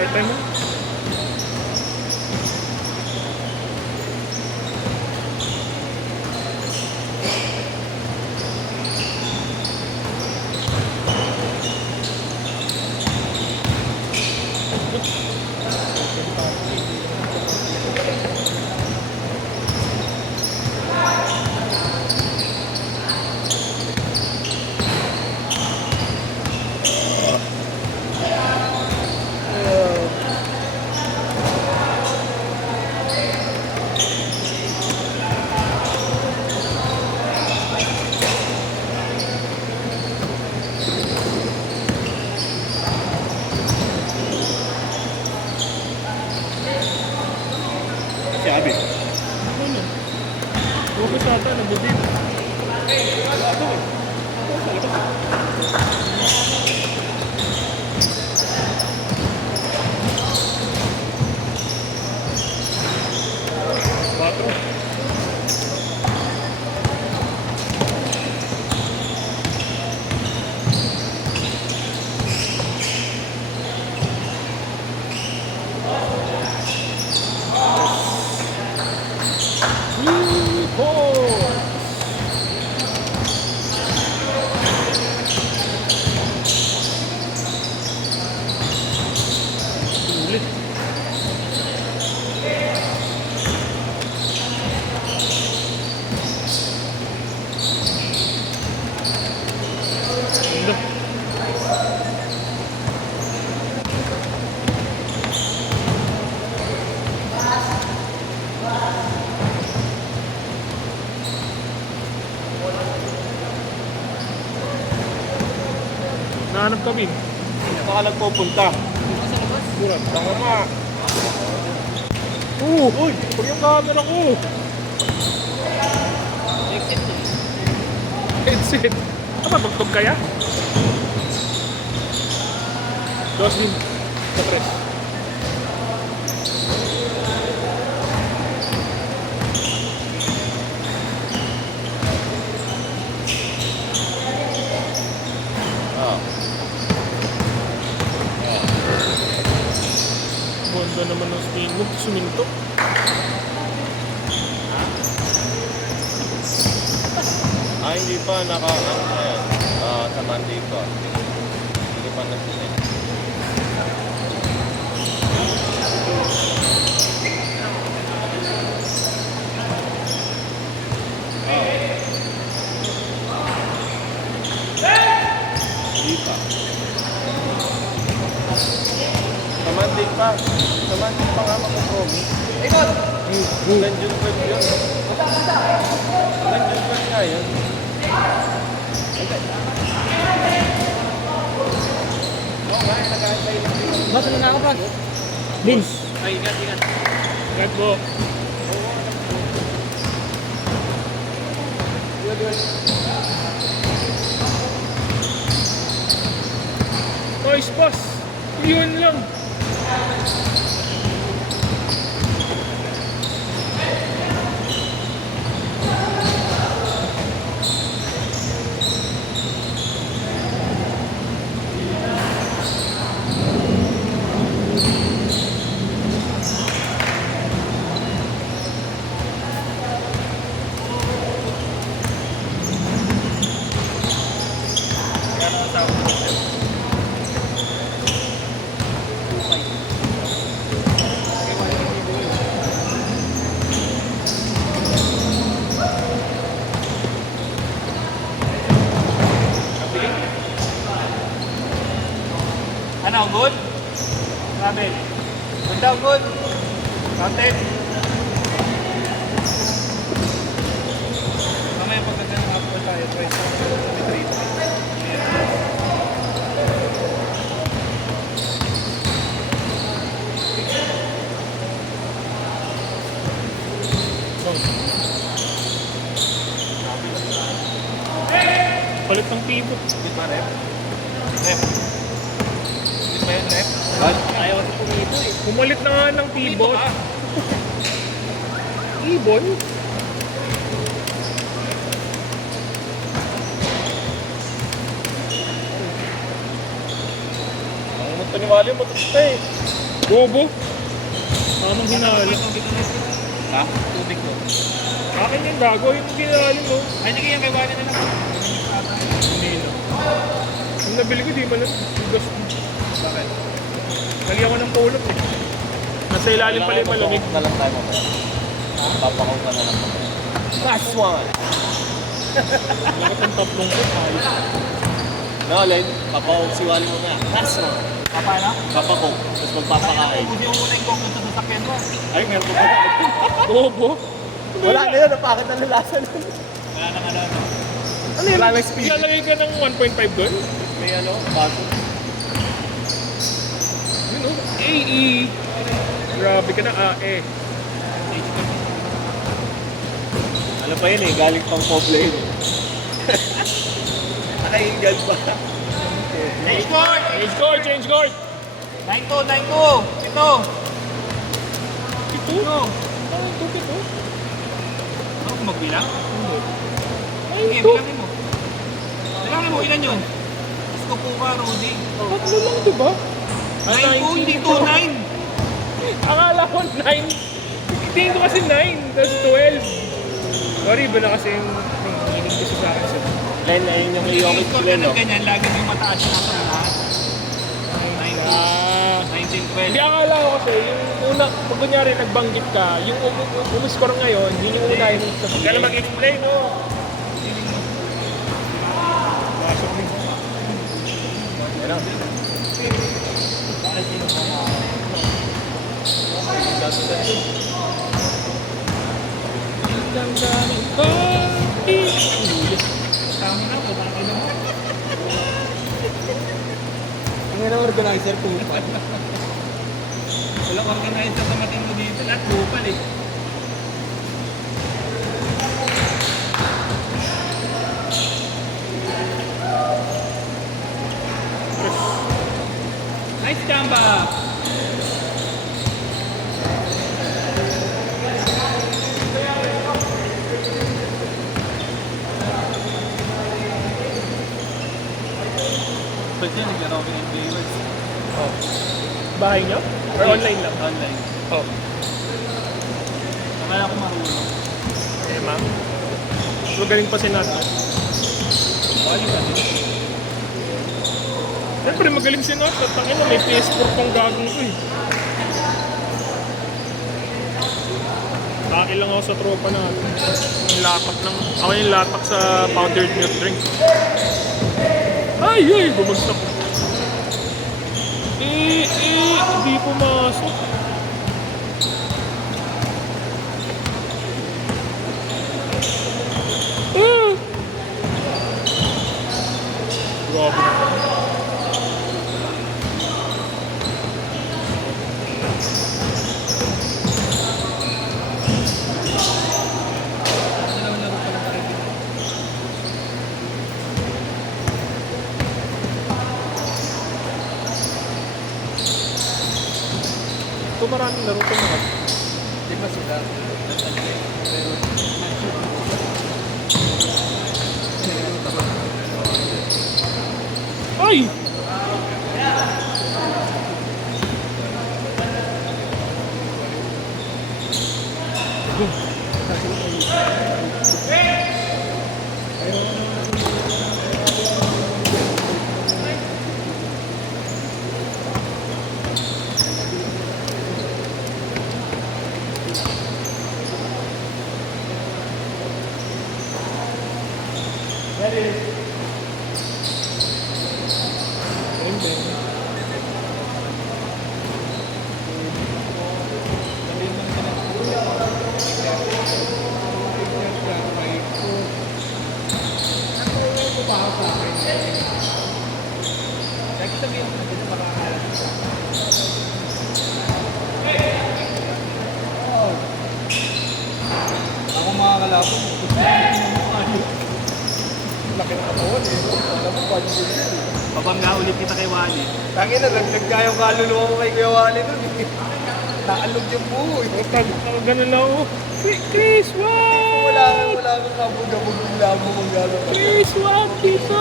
Start time mo. Si Abi. Ano? Focus ata, nabudin. Patro. Ulit. Ganda. Nahanap kami. Baka nagpupunta. Burat. Baka ma. Uy! Pag yung camera ko! Headset. Tugtog kaya? Dosmin. Patres. Ganda naman ng spin mo. Suminto. Hindi pa. Ano na yan. Sa Monday pa. Hindi pa nasisin. Hindi pa. Sa Monday pa. Sa Monday pa nga mag-promise. Ikot! Hanggang June 12 yun. Hanggang June 12 nga yun. Basta na ako pa. Vince. Ay, ingat. Ingat po. Nice pass. Yun lang. Ano, good? Grabe. Good daw, good. Content. Mamaya pagkagan ng apple tayo, try sa metri. Palit ng pivot. Good ba, rep? Rep. Good ba yun, rep? Ayaw ko pumito eh. Pumalit na nga ng pivot. Ibon? Ang paniwala mo, matusta eh. Bobo. Tamang hinalo. Ha? Tubig ko. Akin yung gago, yung ginalo mo. Ay, sige yan, may wali na lang. Hindi na. Yung nabili ko, di man lang. Gas. Bakit? Lagyan ko ng pulot eh. Nasa ilalim pala yung malamig. Papakok na lang tayo mamaya. Papakok na lang mamaya. Last one! Bakit ang tatlong ko tayo? No, Len. Papakok si Wally mo na. Last one. Paano? Papakok. Tapos magpapakain. Buti yung una yung kong sa sasakyan mo. Ay, meron pa ba? Bobo. Wala na yun. Napakit ang lalasan. Wala nang ano. Ano yun? Wala nang speed. Ilalagay ka ng 1.5 doon? May ano? Baso. Yun o. AE. Grabe ka na, eh. Ano pa yun eh? Galing pang Pobla yun eh. Nakahingal pa. Change court! Change court, change court. 9-2, 9-2. Ito. Ito? Ano ito, ito? Ano kung magbilang? Ay, Sige, ito. bilangin mo. Bilangin mo, ilan yun? Gusto po ka, Rudy. Tatlo lang, diba? 9-2, hindi 2-9. Akala ko 9. Tingin ko kasi 9, tapos 12. Sorry, iba na kasi yung hinihingi ko sa akin. Len, ayun yung iyong Yung score ka Len, no? ng ganyan, lagi yung mataas na sa lahat. 19-12. Hindi akala ko kasi, yung una, pag kunyari nagbanggit ka, yung umuscore ngayon, yun yung una yung sa Huwag ka na mag-explain, no? Ano? Ang daming party. Tama na, pumatay na mo. Ang nga organizer ko pa. Walang organizer sa matin mo dito. Lahat kupal eh. Nice jamba! Pwede yun, naglaro ko ng Jaywalks. Oh. Bahay niyo? Or online lang? Online. Oh. Kaya ako marunong. Eh, ma'am. Magaling pa si Nat. Bali ka din. Siyempre, magaling si Nat. At tangin na, may PS4 pang gagong ko eh. Kaki lang ako sa tropa natin. Yung lapak ng... Ako yung lapak sa powdered milk drink. Ay, ay! Bumagsak. Hindi pumasok. Ah! Grabe. Laro-laro pa lang tayo. Ito maraming laro ko mga. Di ba sila? Ay! Lagi sabihin mo na dito para ako mga kalabon. Laki ng katawan eh. Alam mo, bodybuilder eh. Babangga ulit kita kay Wally. Tangin na, nagka yung kaluluwa ko kay Kuya Wally nun eh. Naalog yung buho eh. Ganun lang ako. Chris, what? Wala kang kabog-abog yung labo kung gano'n. Chris, what? Dito!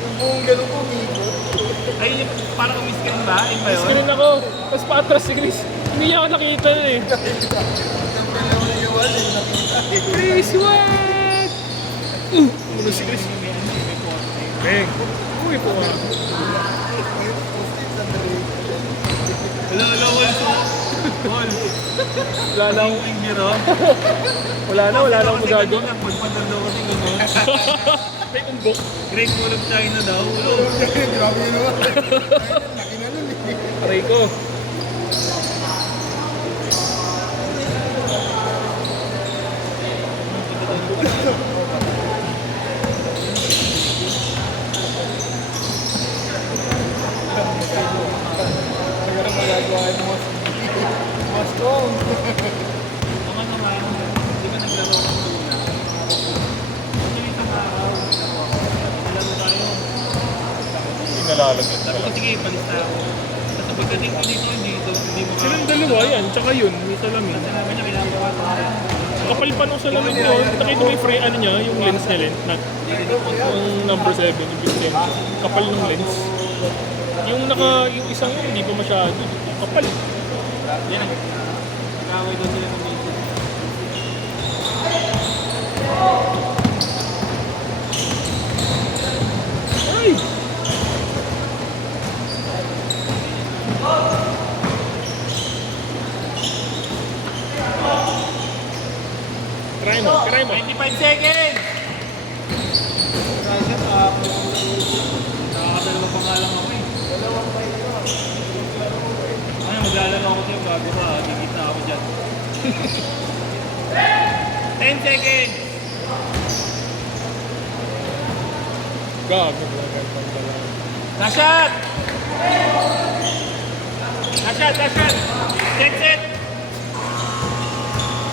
Yung buhong gano'n ko, Miko. Ayun yung parang umiscreen ba? Ayun ba yun? Screen ako. Tapos paatras si Chris. Hindi niya ako nakita na eh. Chris, what? Ano si Chris? Beng. Uy po nga. Hello, Wall. Wala na akong... Yung biro. Wala na akong magagawa. Pagpandar daw kasi gano'n. May umbok. Great Wall of China daw. Grabe yun naman. Laki na nun eh. Aray ko. Kaya na magagawa yung mas strong. Mga naman, hindi ka naglaro ng tuna. Ito yung isang araw. Naglaro tayo. Hindi nalalagyan. Sabi ko, sige, palis na ako. Tapos pagdating ko dito, hindi mo Silang dalawa yan. Tsaka yun. May salamin. Sabi niya, ginagawa ko. Kapal pa nung salamin yun. Nakita mo yung frame, ano niya, yung lens niya, yung number 7, yung big lens. Kapal ng lens. Yung isang yun, hindi pa masyado. Kapal. Yan ang nag-away daw sila ng meeting. Ay! Try mo. 25 seconds! Nakakadalawa pa nga lang ako eh. Ano, maglalaro ako sa'yo bago ka. Gigit na ako dyan. 10 seconds! Gago. Last shot! 10 seconds!